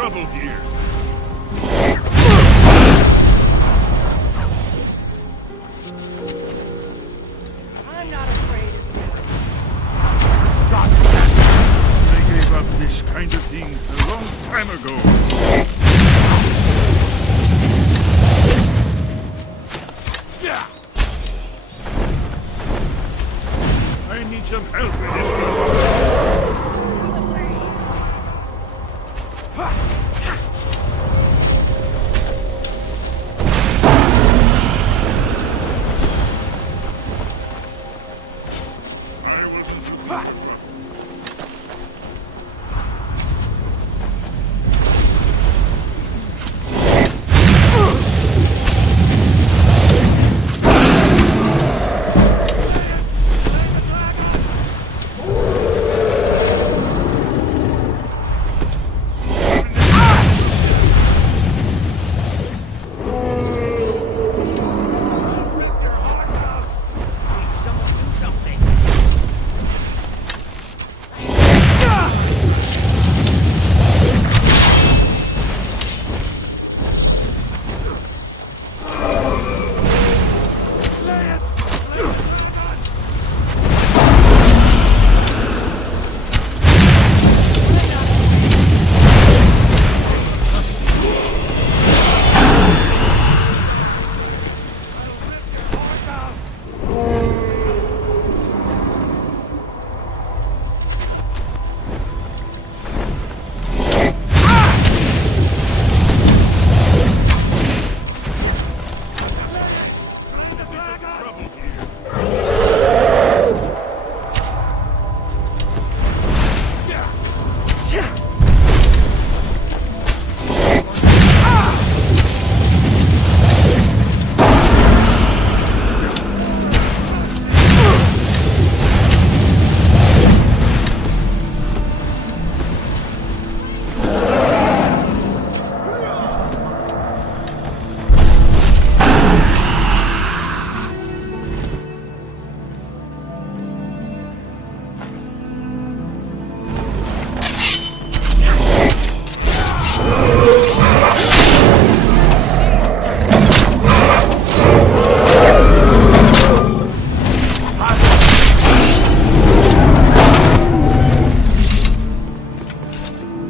trouble here. I'm not afraid of you. I gave up this kind of thing a long time ago. Yeah. I need some help with this one. Through the blade.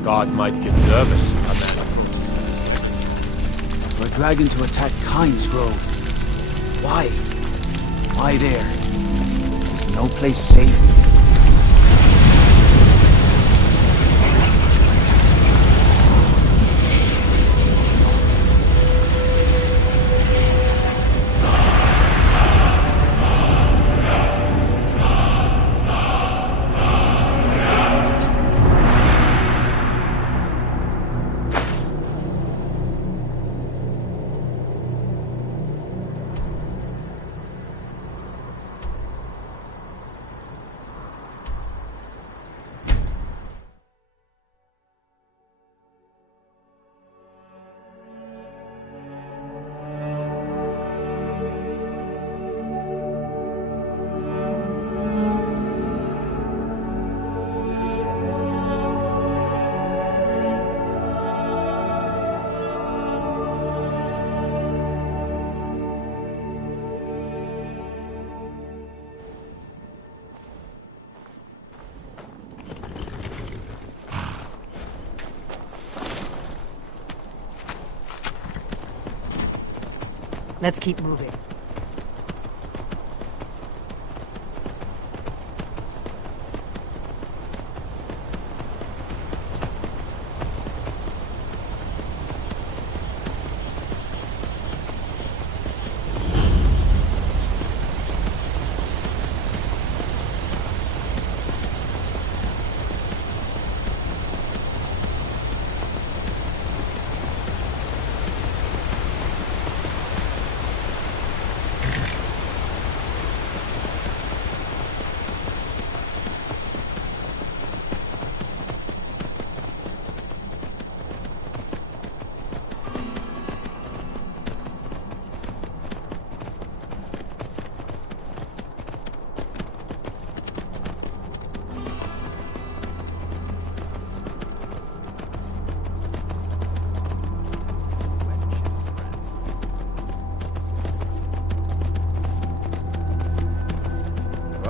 God might get nervous, Commander. For a dragon to attack Kyne's Grove. Why? Why there? Is no place safe? Let's keep moving.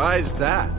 Why is that?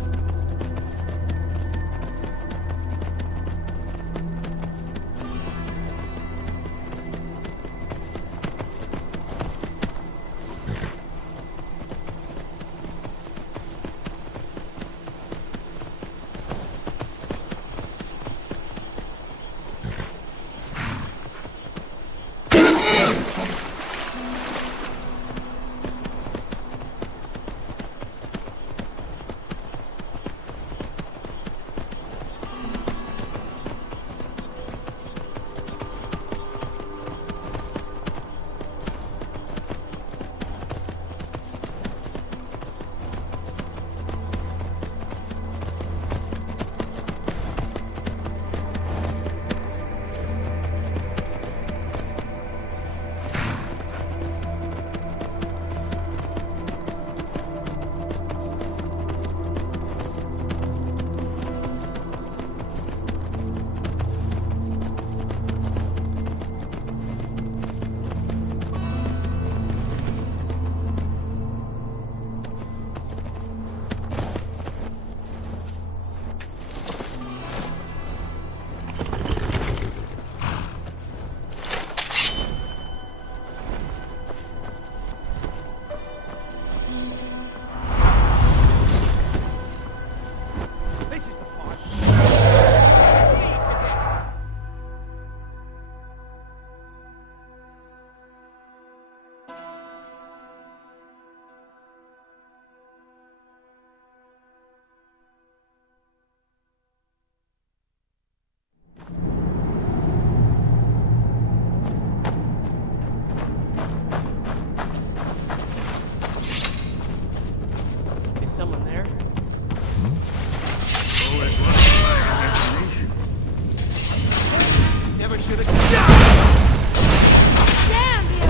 Someone there? Oh, it was my imagination. Never should have. Damn you!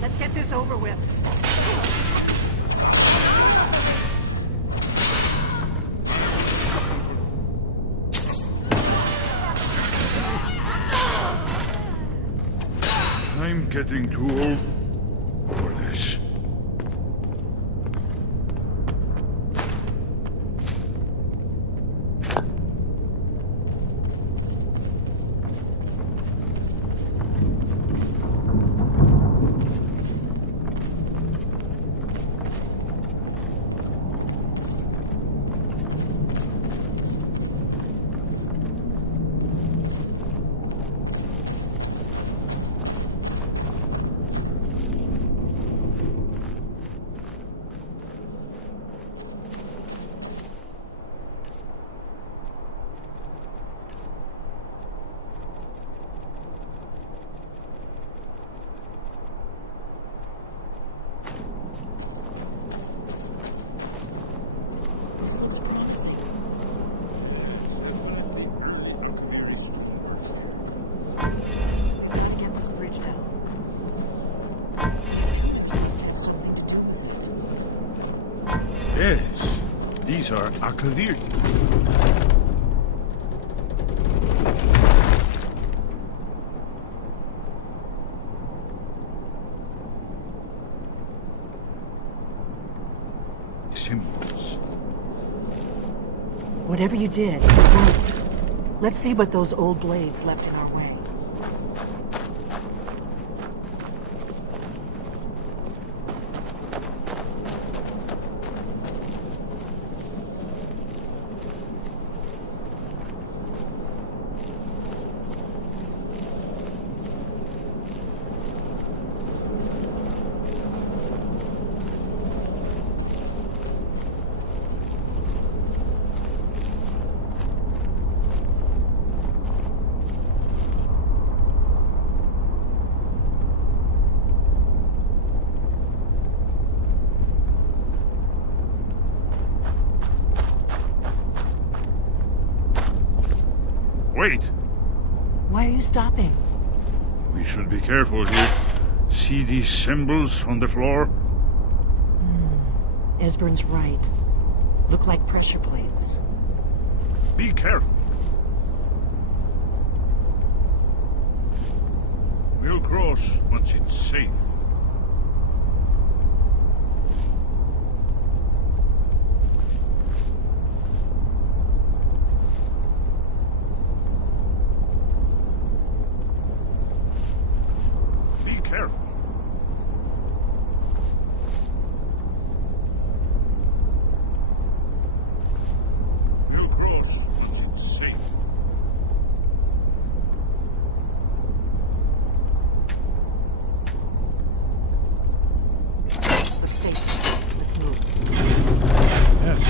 Let's get this over with. I'm getting too old for this. Yes, these are Akavir. Symbols. Whatever you did, it worked. Let's see what those old blades left in our way. Wait! Why are you stopping? We should be careful here. See these symbols on the floor? Esbern's right. Look like pressure plates. Be careful. We'll cross once it's safe. Be careful. We'll cross once it's safe. Looks safe. Let's move. Yes.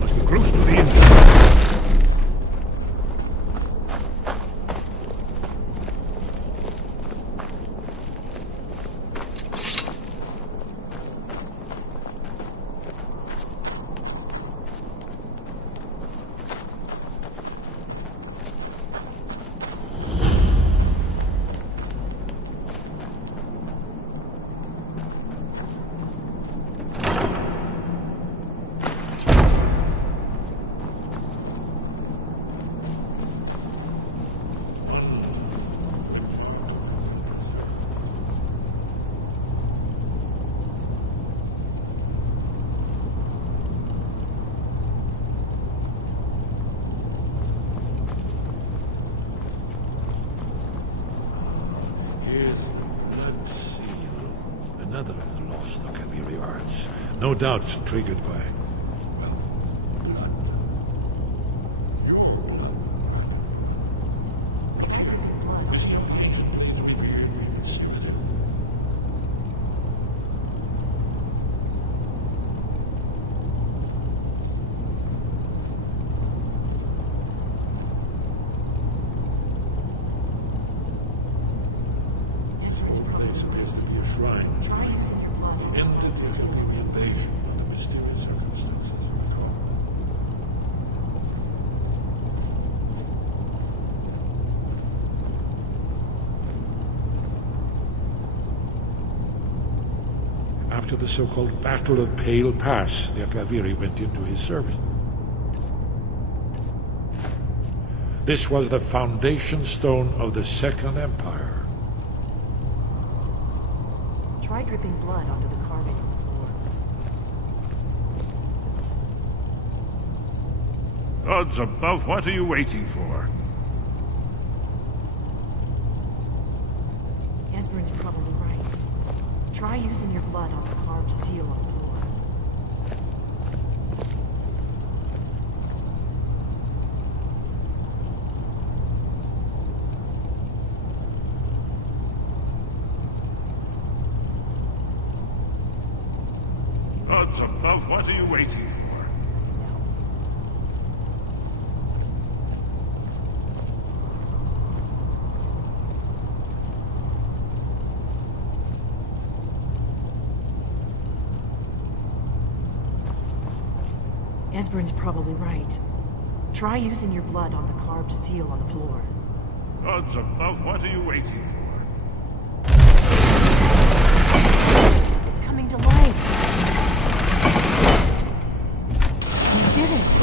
Must be close to the entrance. Another of the lost Akaviri arts. No doubt triggered by, well, blood. This appears to be a shrine. The entity of the invasion under mysterious circumstances recall. After the so-called Battle of Pale Pass, the Akaviri went into his service. This was the foundation stone of the Second Empire. Try dripping blood onto the carving on the floor. Gods above, what are you waiting for? Esbern's probably right. Try using your blood on the carved seal on the floor. Gods above, what are you waiting for? Esbern's probably right. Try using your blood on the carved seal on the floor. Gods above, what are you waiting for? It's coming to life. You did it.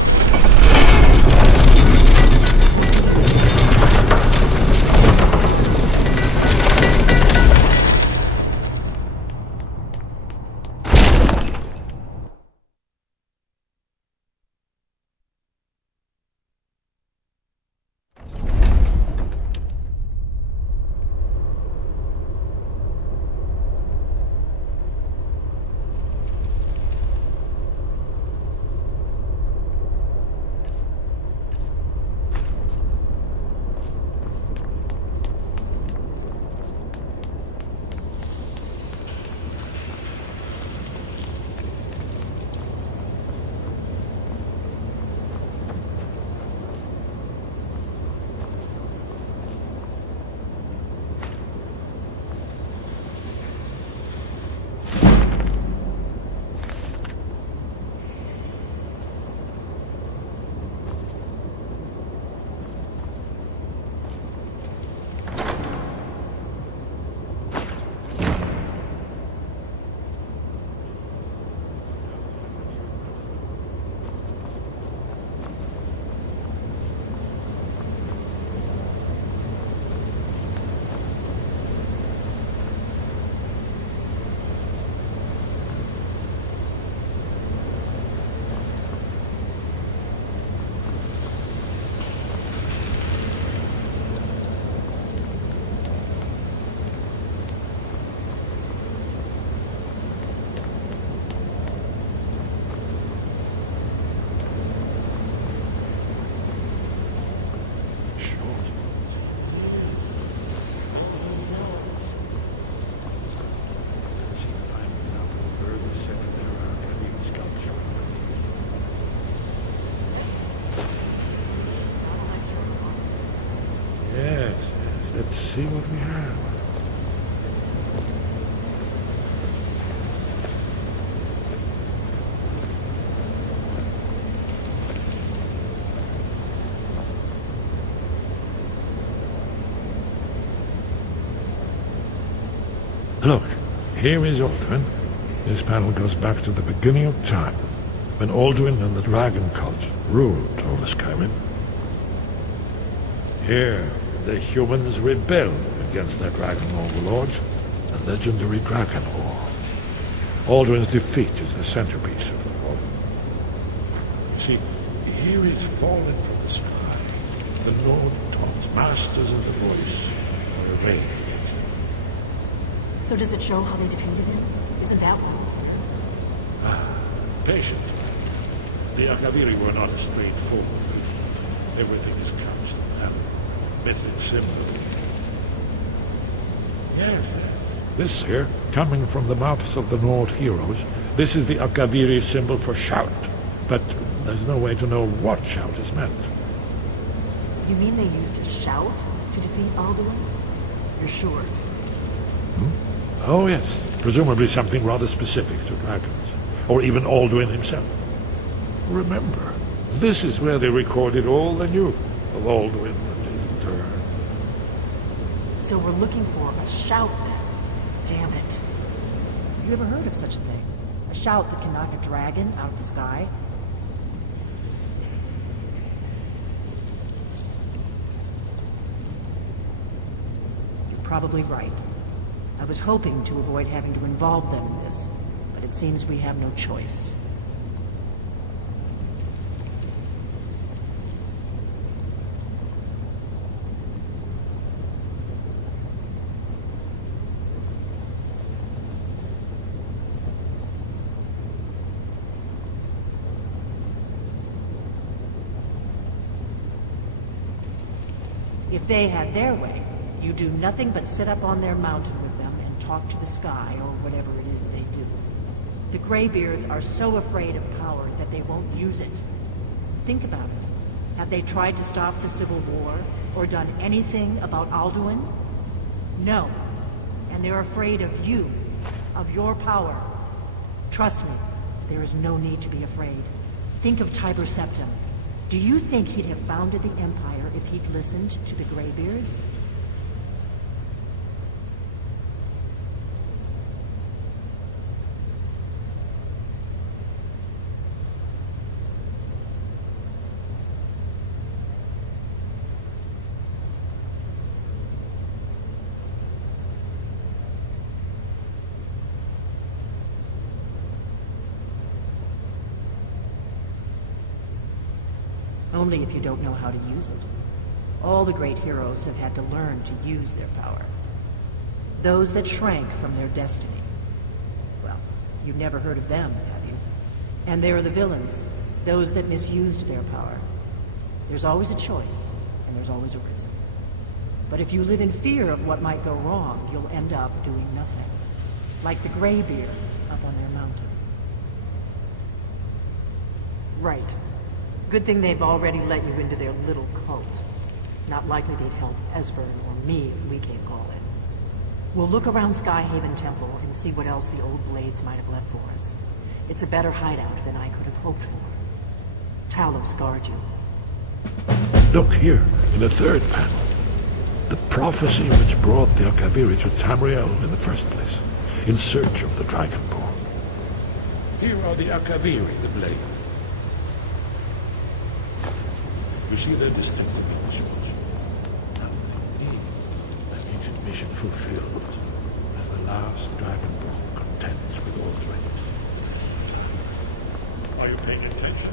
Let's see what we have. Look, here is Alduin. This panel goes back to the beginning of time, when Alduin and the Dragon Cult ruled over Skyrim. Here, the humans rebelled against their dragon overlords, the legendary Dragon War. Alduin's defeat is the centerpiece of the war. See, here is fallen from the sky. The Lord Tods, masters of the voice, are arrayed against him. So does it show how they defeated him? Isn't that one? Patient. The Akaviri were not straightforward. Everything is couched in mythic symbol. Yes, this here, coming from the mouths of the Nord heroes, this is the Akaviri symbol for shout. But there's no way to know what shout is meant. You mean they used a shout to defeat Alduin? You're sure? Oh yes, presumably something rather specific to dragons, or even Alduin himself. Remember, this is where they recorded all they knew of Alduin and his turn. So we're looking for a shout then. Damn it. Have you ever heard of such a thing? A shout that can knock a dragon out of the sky? You're probably right. I was hoping to avoid having to involve them in this, but it seems we have no choice. If they had their way, you do nothing but sit up on their mountain with them and talk to the sky, or whatever it is they do. The Greybeards are so afraid of power that they won't use it. Think about it. Have they tried to stop the Civil War, or done anything about Alduin? No. And they're afraid of you, of your power. Trust me, there is no need to be afraid. Think of Tiber Septim. Do you think he'd have founded the Empire if he'd listened to the Greybeards? Only if you don't know how to use it. All the great heroes have had to learn to use their power. Those that shrank from their destiny. Well, you've never heard of them, have you? And there are the villains, those that misused their power. There's always a choice, and there's always a risk. But if you live in fear of what might go wrong, you'll end up doing nothing. Like the Greybeards up on their mountain. Right. Good thing they've already let you into their little cult. Not likely they'd help Esbern or me if we came calling. We'll look around Skyhaven Temple and see what else the old Blades might have left for us. It's a better hideout than I could have hoped for. Talos guard you. Look here, in the third panel. The prophecy which brought the Akaviri to Tamriel in the first place, in search of the Dragonborn. Here are the Akaviri, the Blade. You see their distinctive initials. Now they need an ancient mission fulfilled as the last Dragonborn contends with Alduin. Are you paying attention?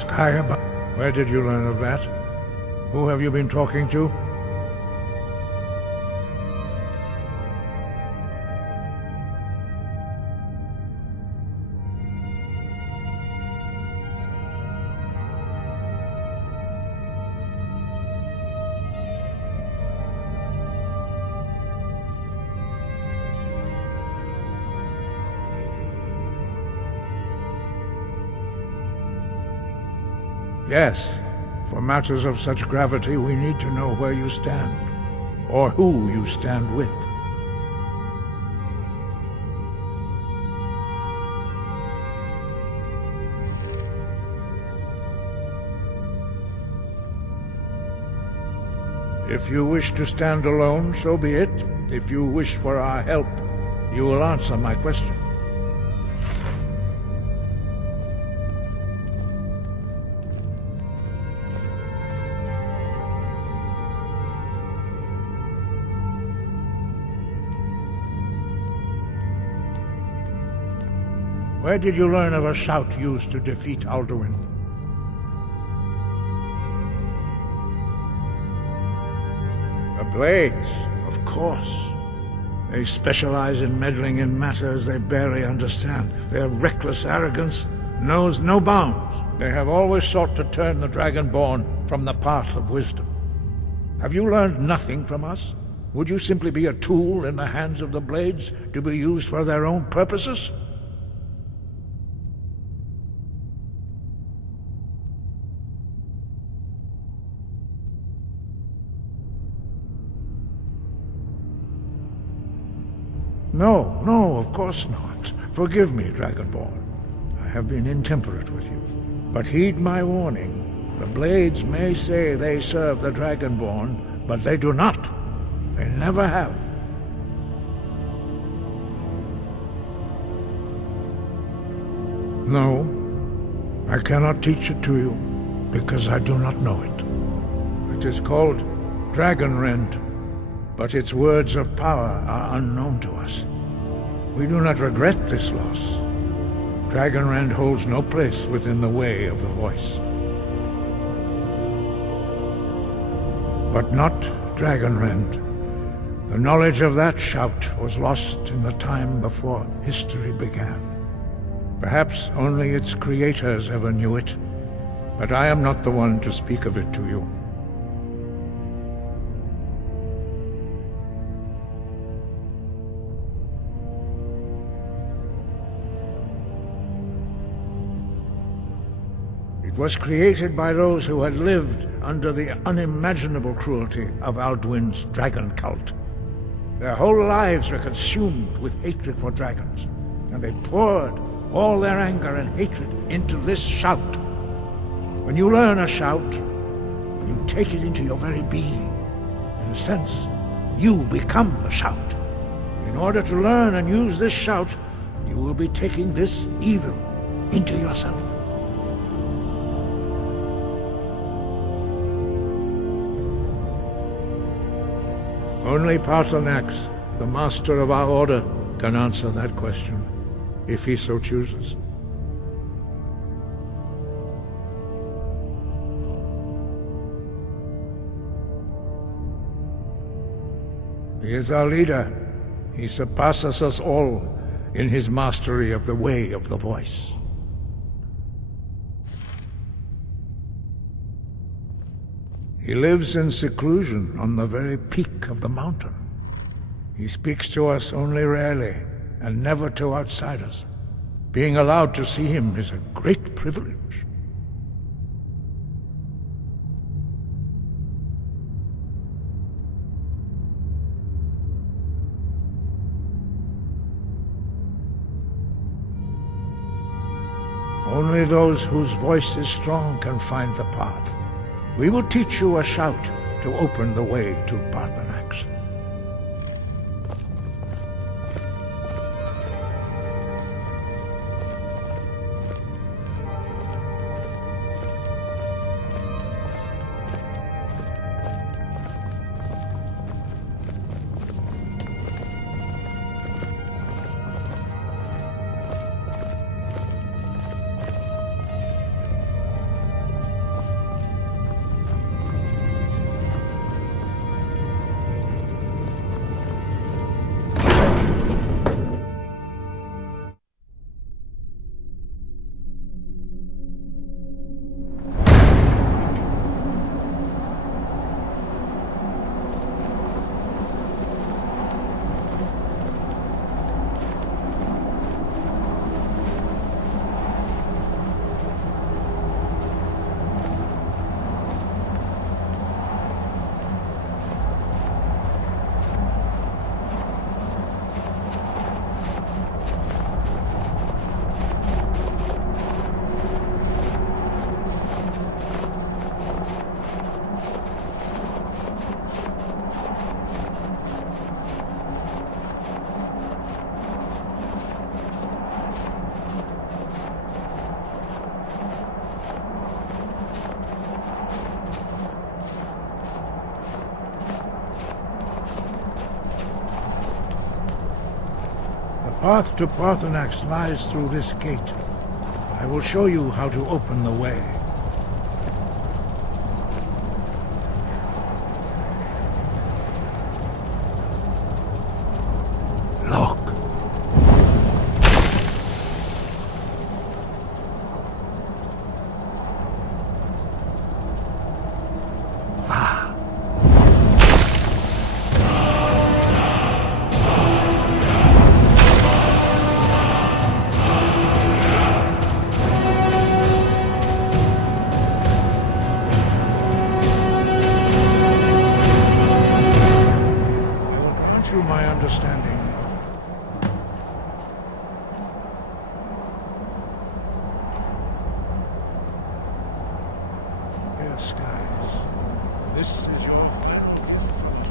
Sky above. Where did you learn of that? Who have you been talking to? Yes. For matters of such gravity, we need to know where you stand, or who you stand with. If you wish to stand alone, so be it. If you wish for our help, you will answer my question. Where did you learn of a shout used to defeat Alduin? The Blades, of course. They specialize in meddling in matters they barely understand. Their reckless arrogance knows no bounds. They have always sought to turn the Dragonborn from the path of wisdom. Have you learned nothing from us? Would you simply be a tool in the hands of the Blades to be used for their own purposes? No, no, of course not. Forgive me, Dragonborn. I have been intemperate with you. But heed my warning. The Blades may say they serve the Dragonborn, but they do not. They never have. No, I cannot teach it to you, because I do not know it. It is called Dragonrend, but its words of power are unknown to us. We do not regret this loss. Dragonrend holds no place within the way of the voice. But not Dragonrend. The knowledge of that shout was lost in the time before history began. Perhaps only its creators ever knew it, but I am not the one to speak of it to you. It was created by those who had lived under the unimaginable cruelty of Alduin's dragon cult. Their whole lives were consumed with hatred for dragons, and they poured all their anger and hatred into this shout. When you learn a shout, you take it into your very being. In a sense, you become the shout. In order to learn and use this shout, you will be taking this evil into yourself. Only Paarthurnax, the master of our order, can answer that question, if he so chooses. He is our leader. He surpasses us all in his mastery of the way of the voice. He lives in seclusion on the very peak of the mountain. He speaks to us only rarely, and never to outsiders. Being allowed to see him is a great privilege. Only those whose voice is strong can find the path. We will teach you a shout to open the way to Paarthurnax. path to Paarthurnax lies through this gate. I will show you how to open the way. Look. Through my understanding of clear skies. This is your final gift from us.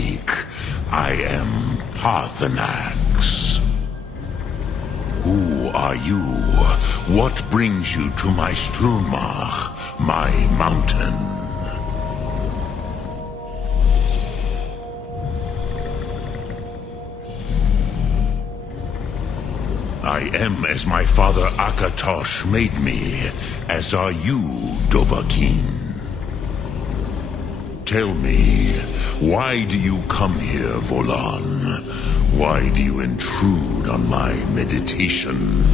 speak. I am Paarthurnax. Who are you? What brings you to my Strunmach, my mountain? I am as my father Akatosh made me, as are you, Dovahkiin. Tell me, why do you come here, Volan? Why do you intrude on my meditation?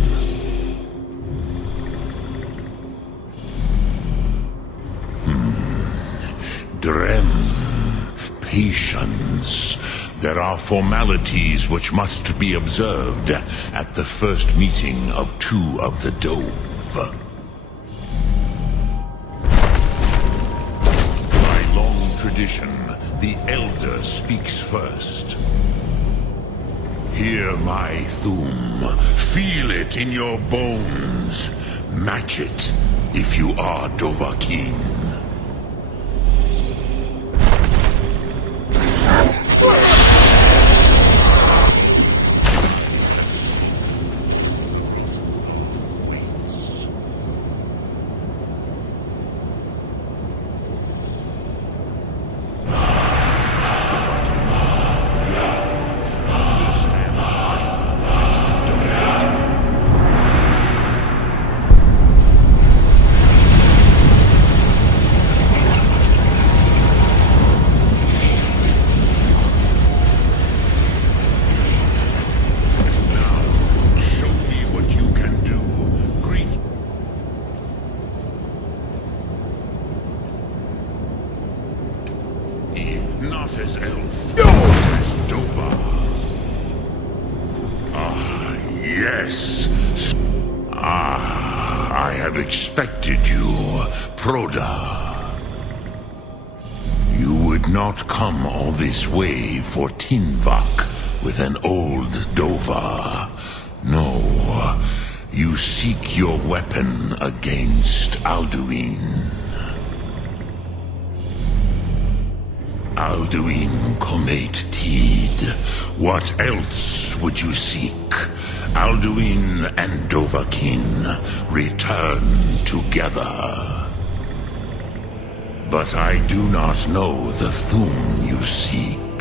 Drem, patience. There are formalities which must be observed at the first meeting of two of the Dove. By long tradition, the Elder speaks first. Hear my Thu'um. Feel it in your bones. Match it if you are Dovahkiin. Not as elf, as Dova. Ah, yes. I have expected you, Proda. You would not come all this way for Tinvak with an old Dova. No, you seek your weapon against Alduin. Alduin Comate Teed. What else would you seek? Alduin and Dovahkiin return together. But I do not know the Thu'um you seek.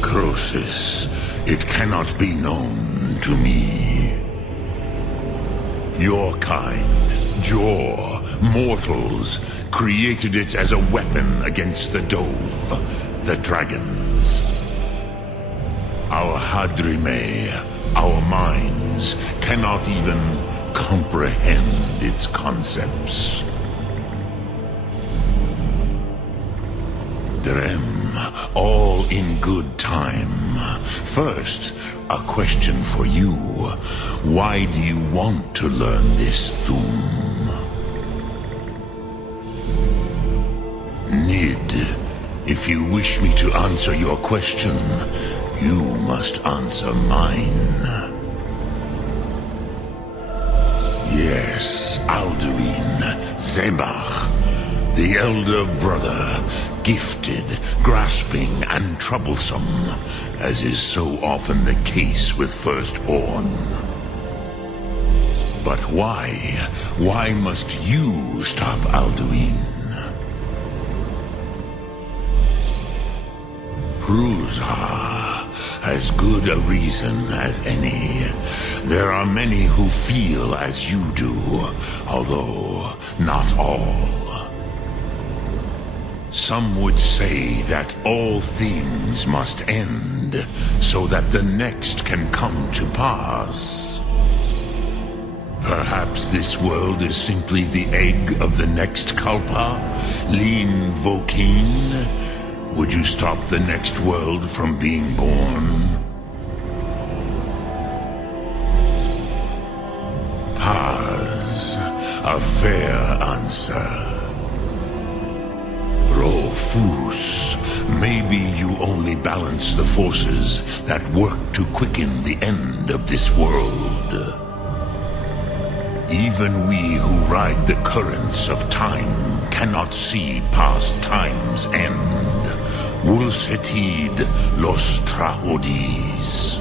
Croesus, it cannot be known to me. Your kind, Jor, mortals, created it as a weapon against the Dove, the dragons. Our Hadrime, our minds, cannot even comprehend its concepts. Drem, all in good time. First, a question for you. Why do you want to learn this Thu'um? Nid, if you wish me to answer your question, you must answer mine. Yes, Alduin, Zemach, the elder brother, gifted, grasping, and troublesome, as is so often the case with firstborn. But why? Why must you stop Alduin? Pruzha, as good a reason as any. There are many who feel as you do, although not all. Some would say that all things must end, so that the next can come to pass. Perhaps this world is simply the egg of the next Kalpa, Lin Vo'Keen. Would you stop the next world from being born? Paz, a fair answer. Rofus, maybe you only balance the forces that work to quicken the end of this world. Even we who ride the currents of time cannot see past time's end. Wulsetid los Trahodis.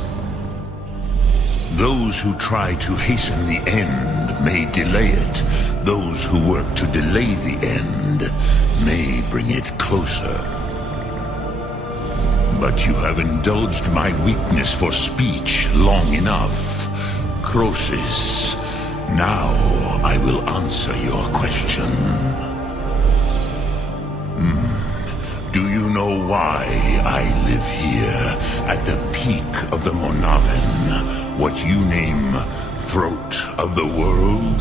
Those who try to hasten the end may delay it. Those who work to delay the end may bring it closer. But you have indulged my weakness for speech long enough. Croesus, now I will answer your question. Do you know why I live here at the peak of the Monaven, what you name throat of the world?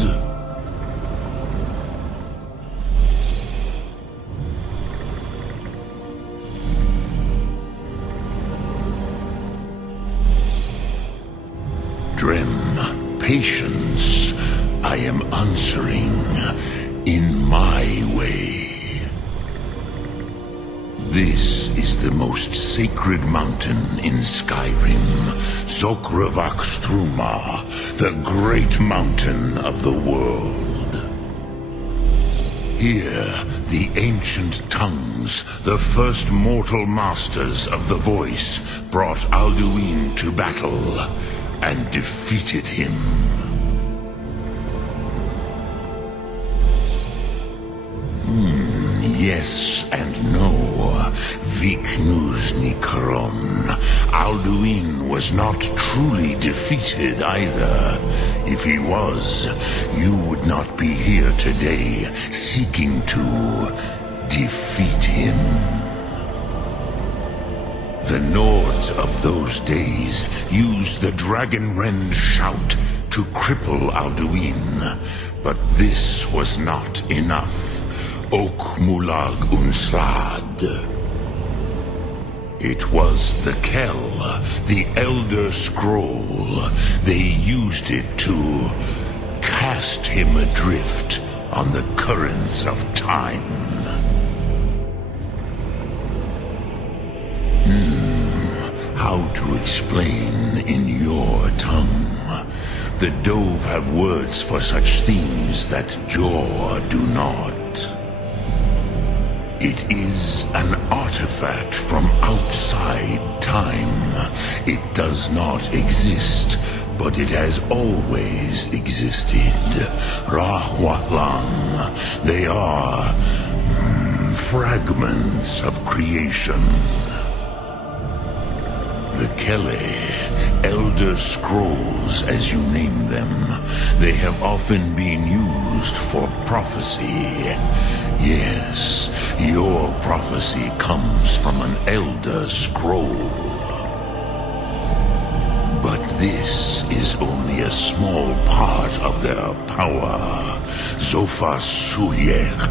Drem, patience. I am answering in my way. This is the most sacred mountain in Skyrim, Zokravakstruma, the great mountain of the world. Here, the ancient tongues, the first mortal masters of the voice, brought Alduin to battle and defeated him. Yes and no. Viknusnikron. Alduin was not truly defeated either. If he was, you would not be here today seeking to defeat him. The Nords of those days used the Dragonrend shout to cripple Alduin, but this was not enough. Ok Mulag Unslad. It was the Kell, the Elder Scroll. They used it to cast him adrift on the currents of time. How to explain in your tongue? The Dove have words for such things that Jor do not. It is an artifact from outside time. It does not exist, but it has always existed. Rahwalan. They are fragments of creation. The Kele, Elder Scrolls as you name them, they have often been used for prophecy. Yes, your prophecy comes from an Elder Scroll. But this is only a small part of their power. Zofa Suyek.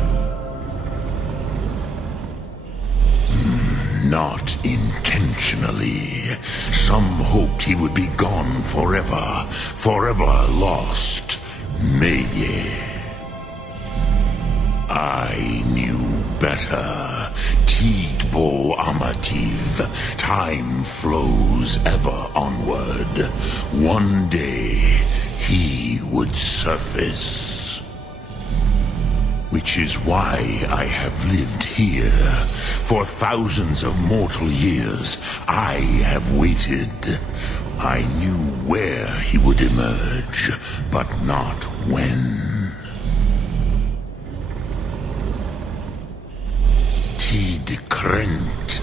Not intentionally. Some hoped he would be gone forever, forever lost. Meye. I knew better. Tidbo Amativ. Time flows ever onward. One day, he would surface. Which is why I have lived here. For thousands of mortal years, I have waited. I knew where he would emerge, but not when. Tid Krent.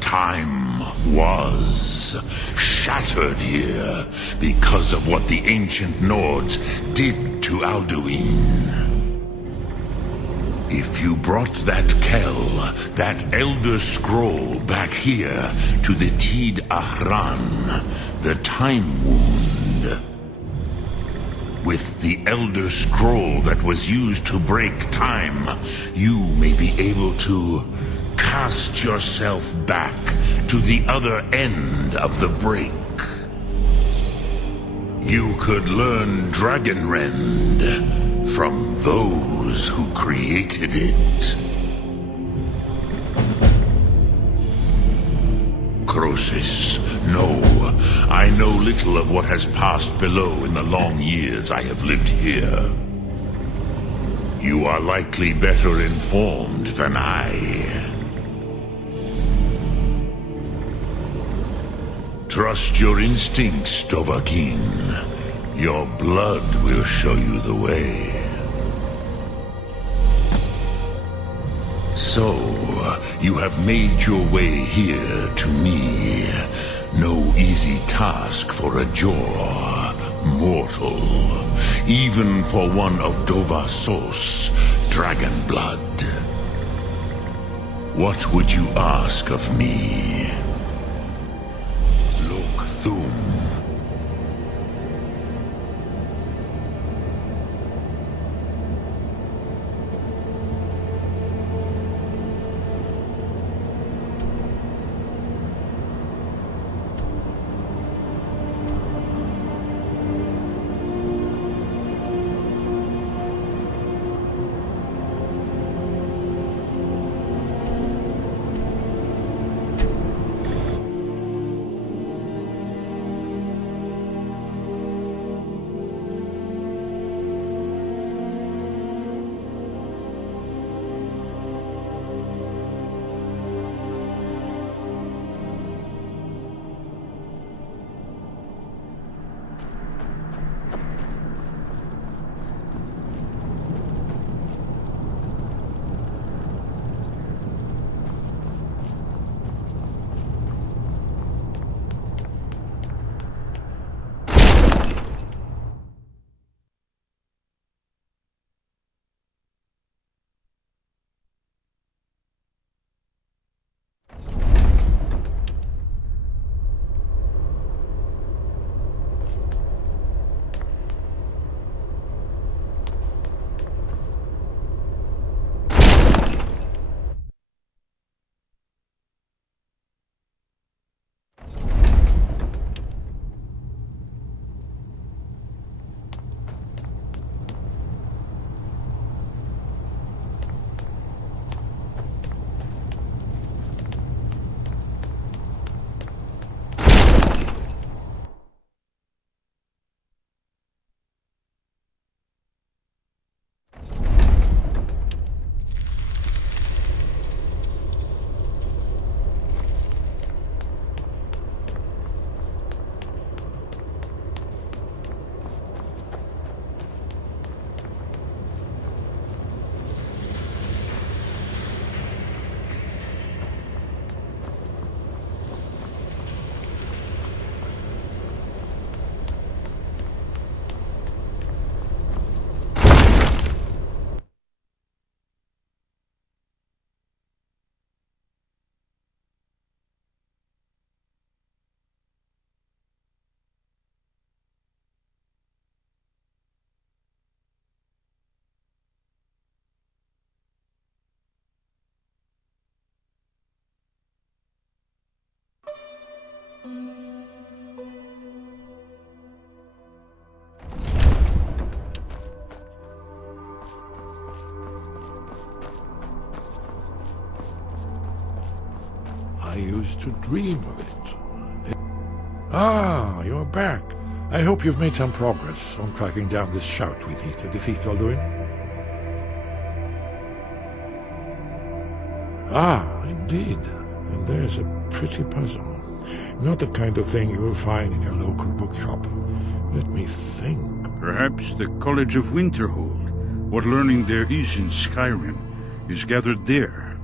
Time was shattered here because of what the ancient Nords did to Alduin. If you brought that Kell, that Elder Scroll back here to the Tid Ahran, the Time Wound, with the Elder Scroll that was used to break time, you may be able to cast yourself back to the other end of the break. You could learn Dragonrend from those who created it. Croesus, no. I know little of what has passed below in the long years I have lived here. You are likely better informed than I. Trust your instincts, Dovahkiin. Your blood will show you the way. So, you have made your way here to me. No easy task for a Jor mortal, even for one of Dova Sos, dragon blood. What would you ask of me? Lok Thum. I used to dream of it. Ah, you're back. I hope you've made some progress on tracking down this shout we need to defeat Alduin. Ah, indeed. And there's a pretty puzzle. Not the kind of thing you will find in your local bookshop. Let me think. Perhaps the College of Winterhold. What learning there is in Skyrim is gathered there.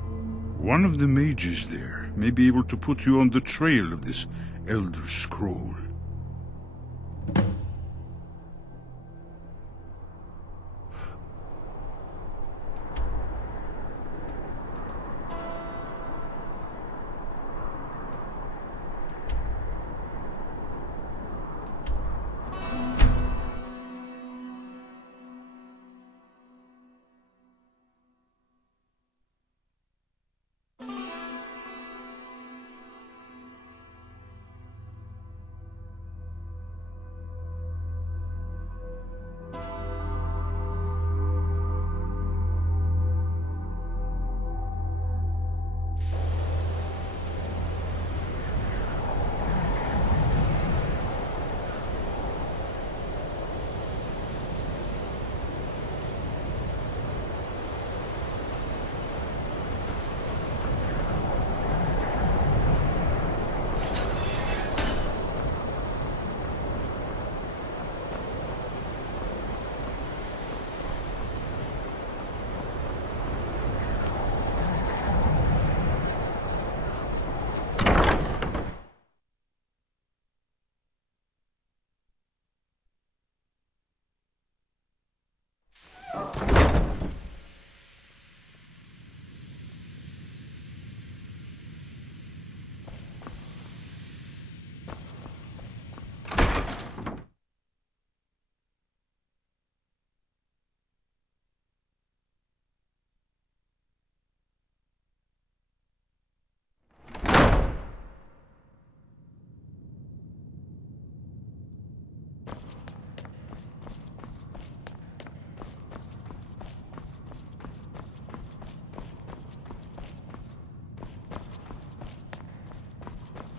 One of the mages there may be able to put you on the trail of this Elder Scroll.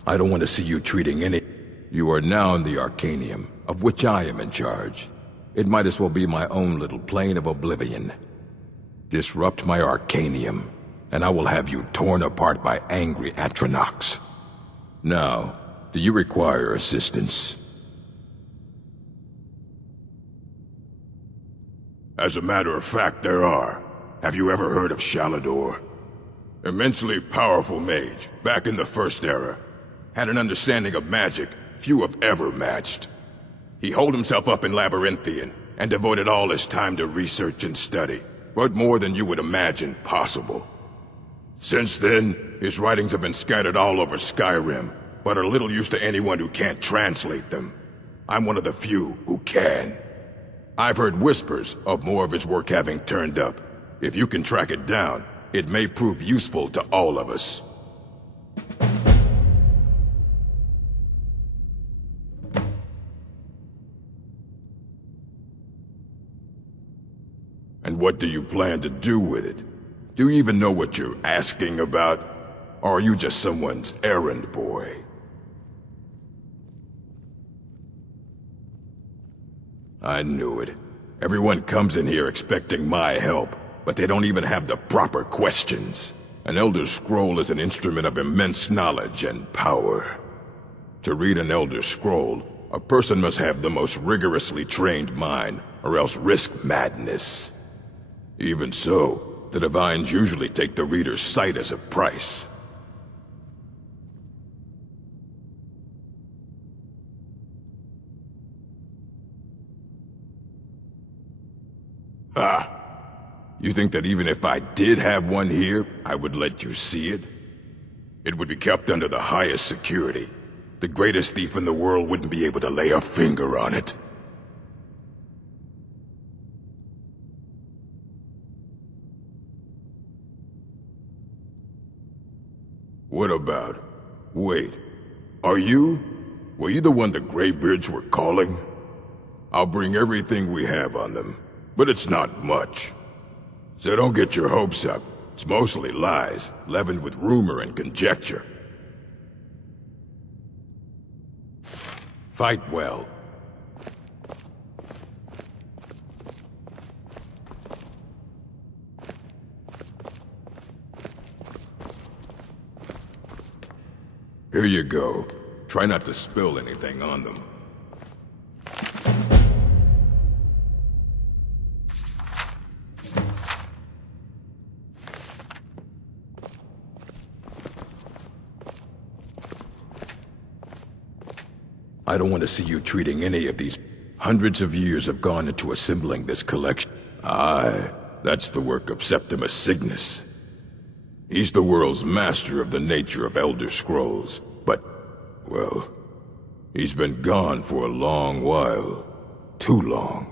I don't want to see you treating any... You are now in the Arcanium, of which I am in charge. It might as well be my own little plane of oblivion. Disrupt my Arcanium, and I will have you torn apart by angry Atronachs. Now, do you require assistance? As a matter of fact, there are. Have you ever heard of Shalador? Immensely powerful mage, back in the First Era. Had an understanding of magic few have ever matched. He holed himself up in Labyrinthian, and devoted all his time to research and study, but more than you would imagine possible. Since then, his writings have been scattered all over Skyrim, but are little use to anyone who can't translate them. I'm one of the few who can. I've heard whispers of more of his work having turned up. If you can track it down, it may prove useful to all of us. And what do you plan to do with it? Do you even know what you're asking about? Or are you just someone's errand boy? I knew it. Everyone comes in here expecting my help, but they don't even have the proper questions. An Elder Scroll is an instrument of immense knowledge and power. To read an Elder Scroll, a person must have the most rigorously trained mind, or else risk madness. Even so, the Divines usually take the reader's sight as a price. Ah! You think that even if I did have one here, I would let you see it? It would be kept under the highest security. The greatest thief in the world wouldn't be able to lay a finger on it. What about... Wait. Are you? Were you the one the Greybeards were calling? I'll bring everything we have on them, but it's not much. So don't get your hopes up. It's mostly lies, leavened with rumor and conjecture. Fight well. Here you go. Try not to spill anything on them. I don't want to see you treating any of these. Hundreds of years have gone into assembling this collection. Aye, that's the work of Septimus Signus. He's the world's master of the nature of Elder Scrolls, but, well, he's been gone for a long while. Too long.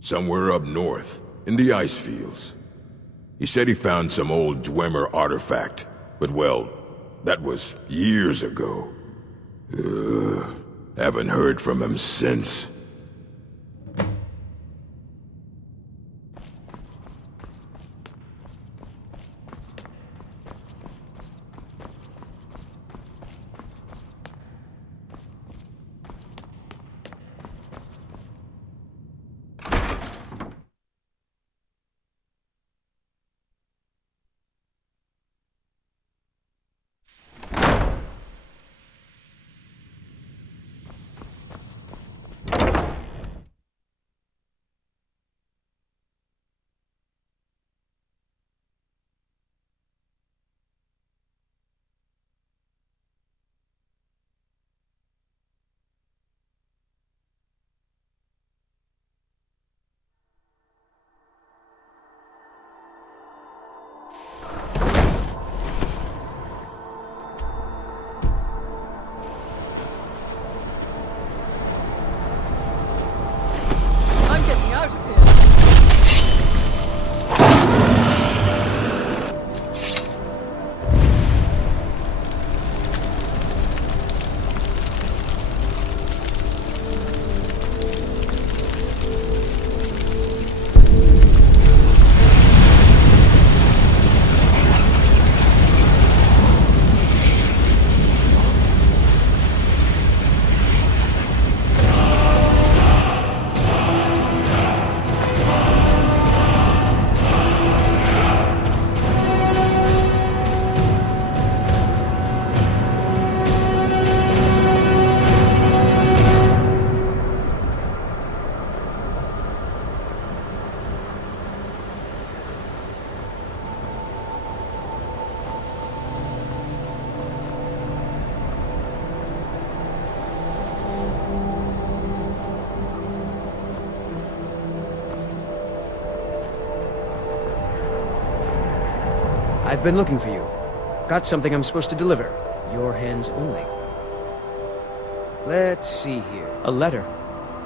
Somewhere up north, in the ice fields. He said he found some old Dwemer artifact, but well, that was years ago. Haven't heard from him since. I've been looking for you. Got something I'm supposed to deliver. Your hands only. Let's see here. A letter.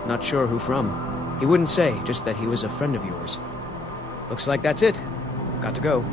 Not sure who from. He wouldn't say, just that he was a friend of yours. Looks like that's it. Got to go.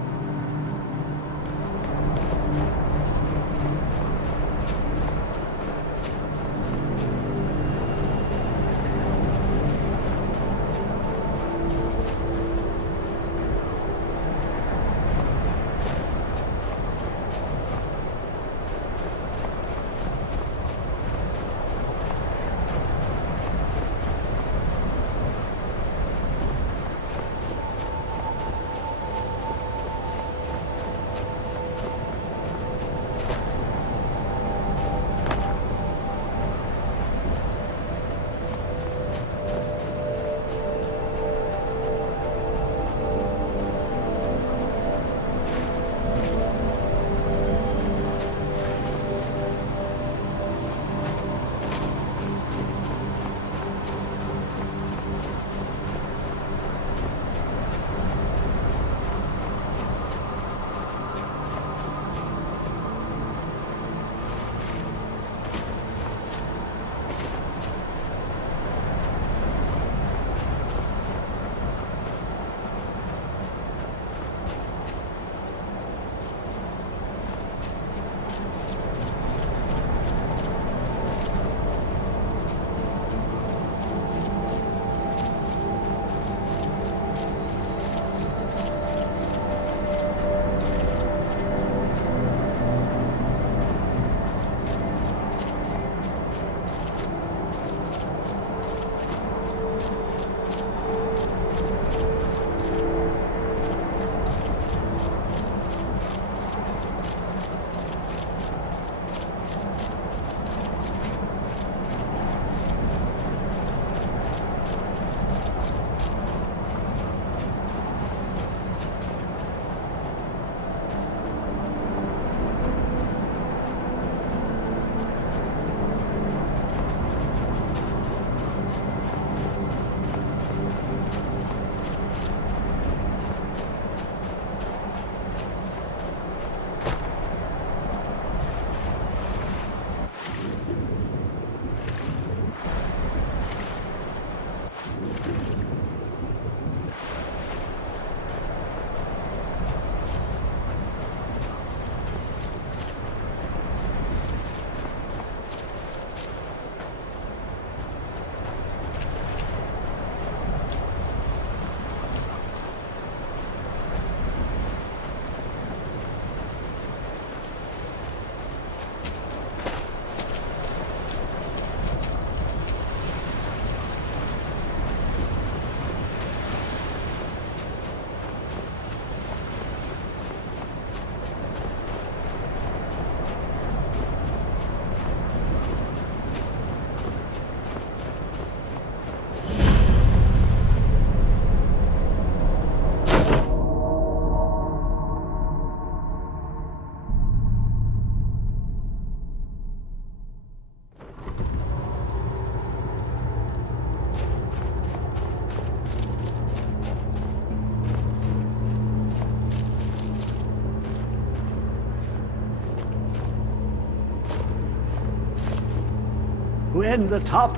When the top...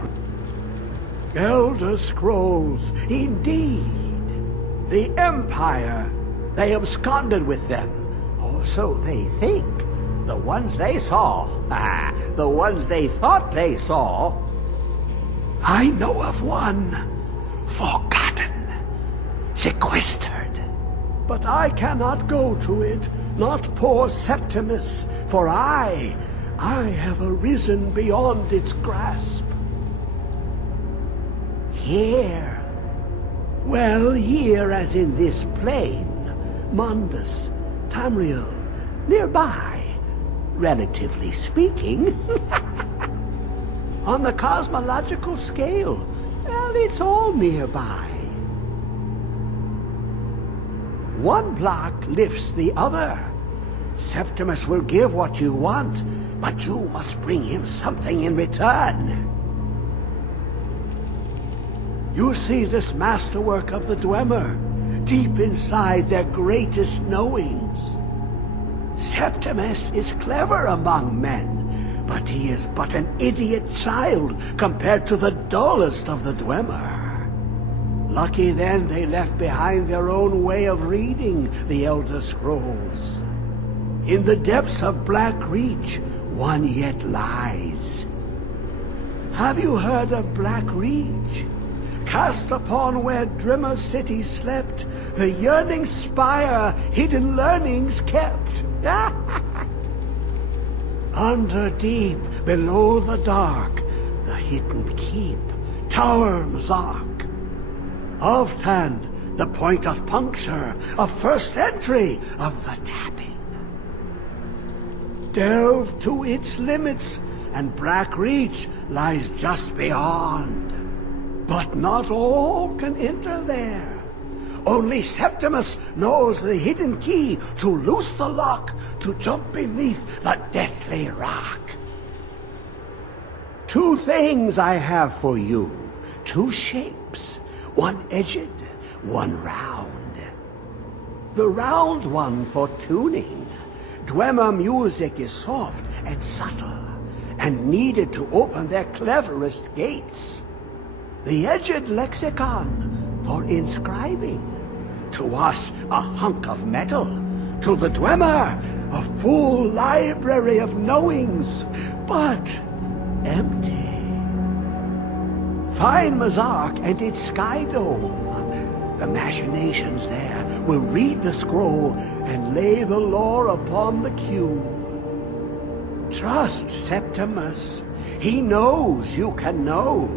Elder Scrolls, indeed. The Empire. They absconded with them. Or so they think. The ones they saw. The ones they thought they saw. I know of one. Forgotten. Sequestered. But I cannot go to it. Not poor Septimus. For I have arisen beyond its grasp. Here. Well, here as in this plain. Mundus, Tamriel, nearby. Relatively speaking. On the cosmological scale, well, it's all nearby. One block lifts the other. Septimus will give what you want, but you must bring him something in return. You see this masterwork of the Dwemer, deep inside their greatest knowings. Septimus is clever among men, but he is but an idiot child compared to the dullest of the Dwemer. Lucky then they left behind their own way of reading the Elder Scrolls. In the depths of Black Reach, one yet lies. Have you heard of Black Reach? Cast upon where Drimmer City slept, the yearning spire hidden learnings kept. Under deep, below the dark, the hidden keep, Tower Mazark. Oft-hand, the point of puncture, of first entry, of the tapping. Delve to its limits, and Black Reach lies just beyond. But not all can enter there. Only Septimus knows the hidden key to loose the lock, to jump beneath the deathly rock. 2 things I have for you, 2 shapes, one edged, one round. The round one for tuning. Dwemer music is soft and subtle, and needed to open their cleverest gates. The edged lexicon for inscribing. To us, a hunk of metal. To the Dwemer, a full library of knowings, but empty. Find Mazark and its sky dome. The machinations there will read the scroll and lay the lore upon the cube. Trust Septimus. He knows you can know.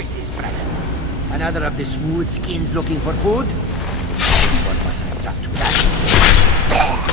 is this, brother? Another of the smooth skins looking for food? One mustn't drop to that.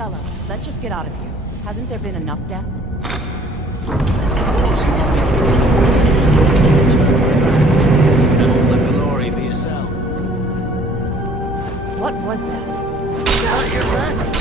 Sella, let's just get out of here. Hasn't there been enough death? Of course you want me to go. Just looking to return my man. So you can have all the glory for yourself. What was that? Now you're back!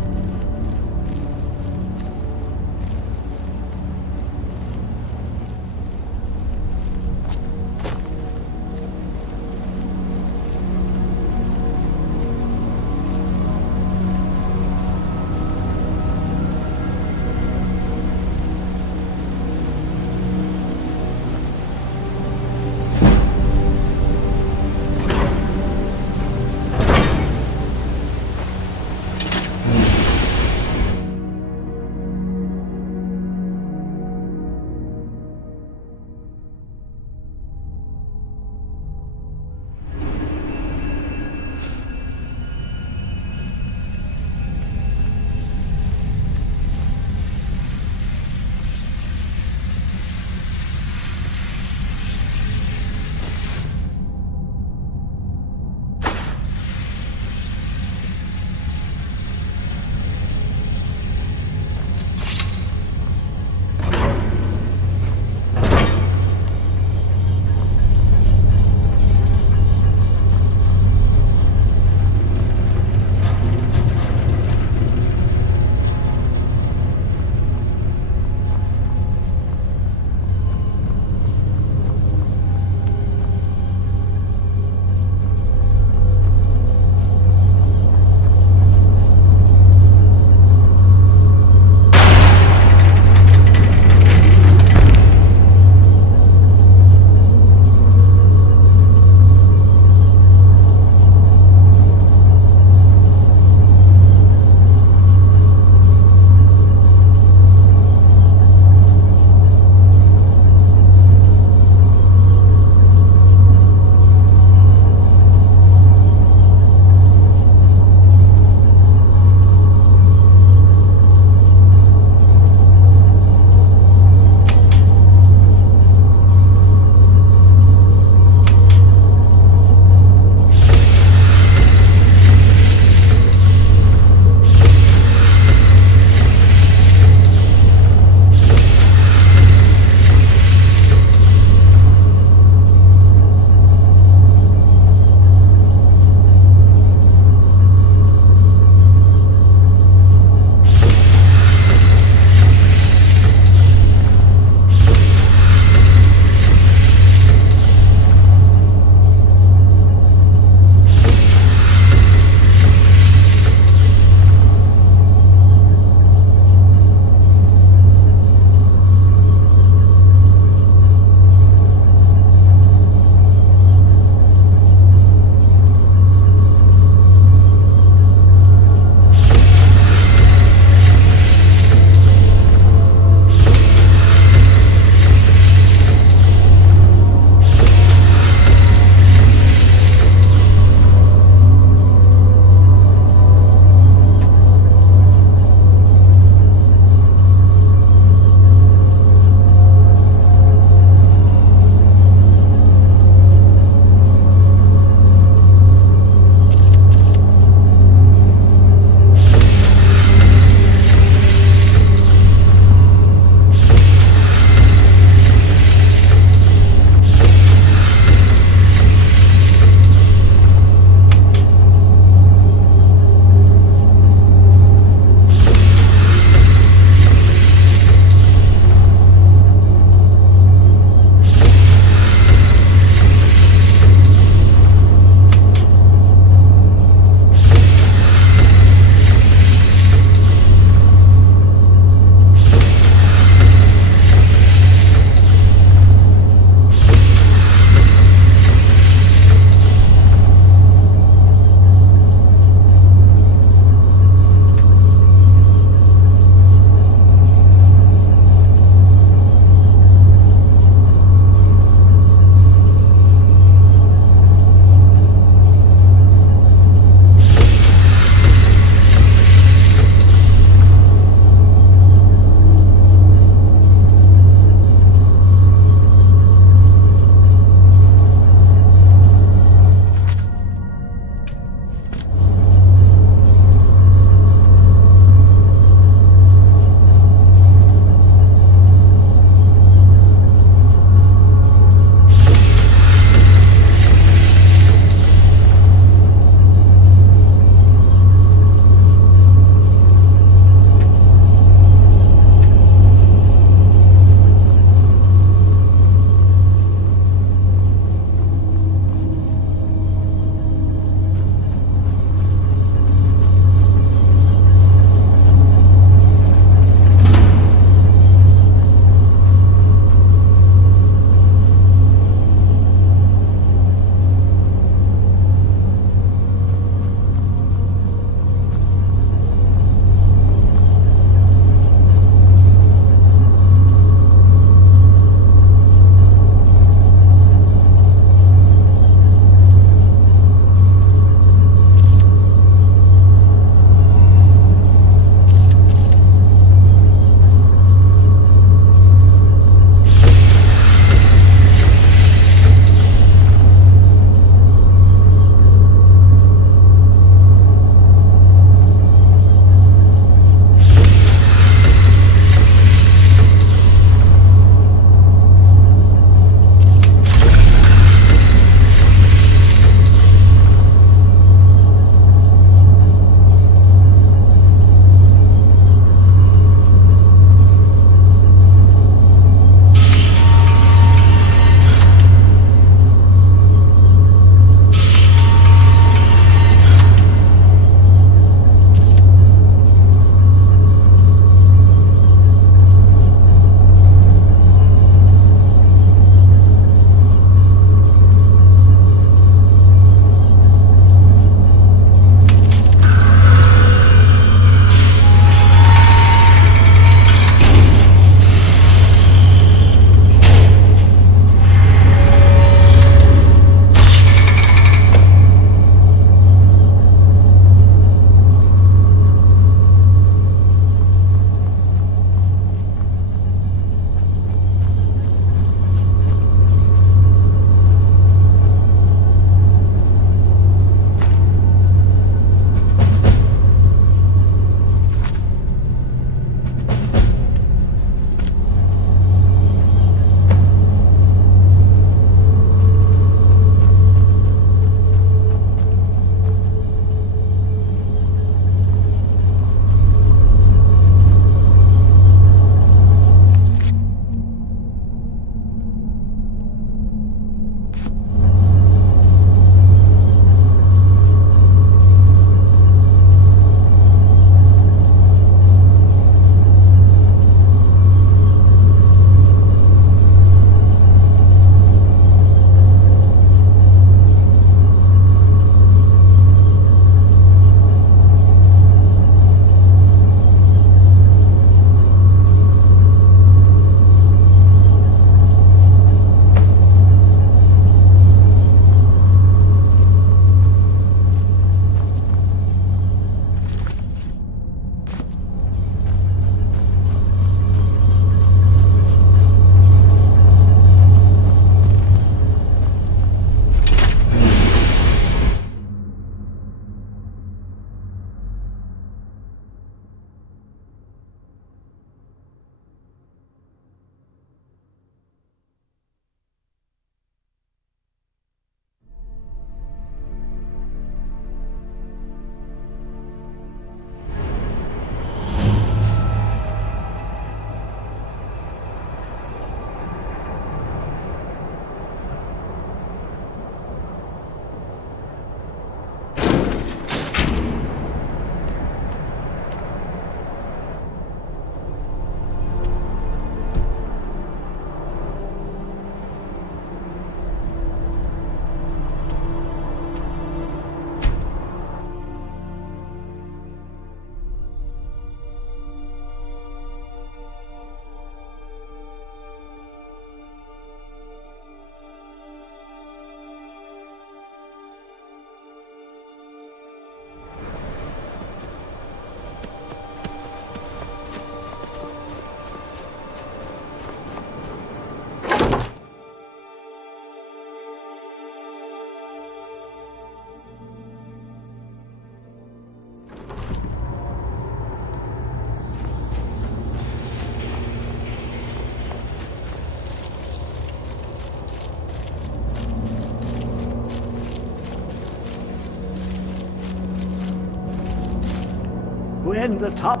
when the top...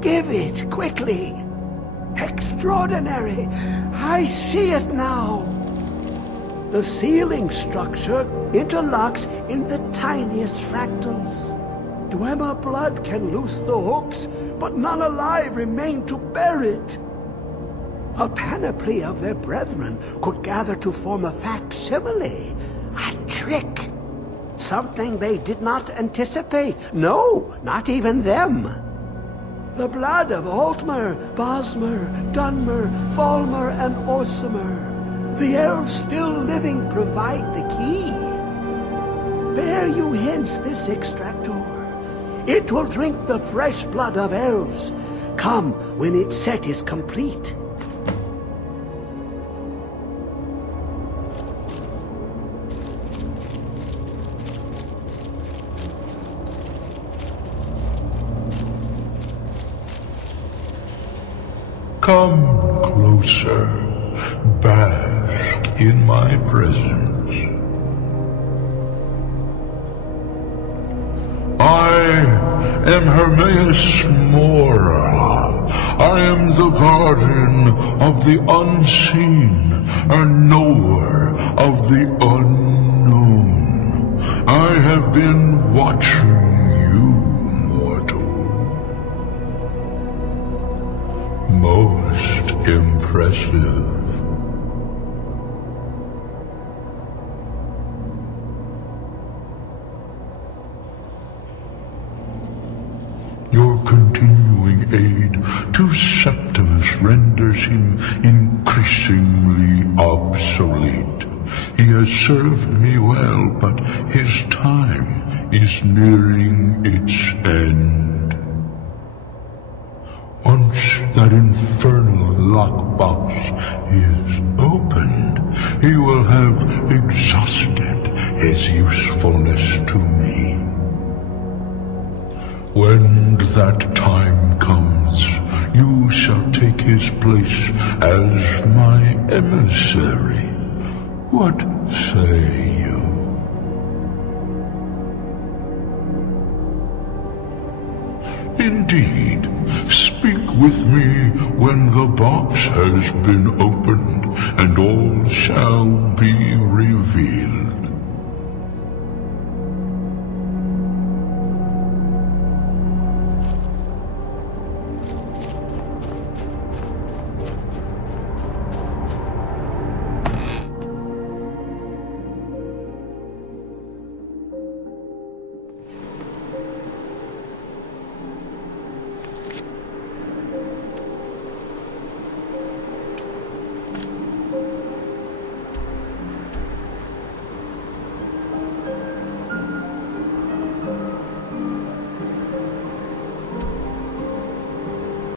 Give it, quickly! Extraordinary! I see it now! The ceiling structure interlocks in the tiniest fractals. Dwemer blood can loose the hooks, but none alive remain to bear it. A panoply of their brethren could gather to form a facsimile, a trick. Something they did not anticipate. No, not even them. The blood of Altmer, Bosmer, Dunmer, Falmer, and Orsimer. The elves still living provide the key. Bear you hence this extractor. It will drink the fresh blood of elves. Come when its set is complete. Come closer, bask in my presence. I am Hermaeus Mora. I am the guardian of the unseen, and knower of the unknown. I have been watching you, mortal. Most impressive. Your continuing aid to Septimus renders him increasingly obsolete. He has served me well, but his time is nearing its end. Once that infernal lockbox is opened, he will have exhausted his usefulness to me. When that time comes, you shall take his place as my emissary. What say you? Indeed, speak with me when the box has been opened, and all shall be revealed.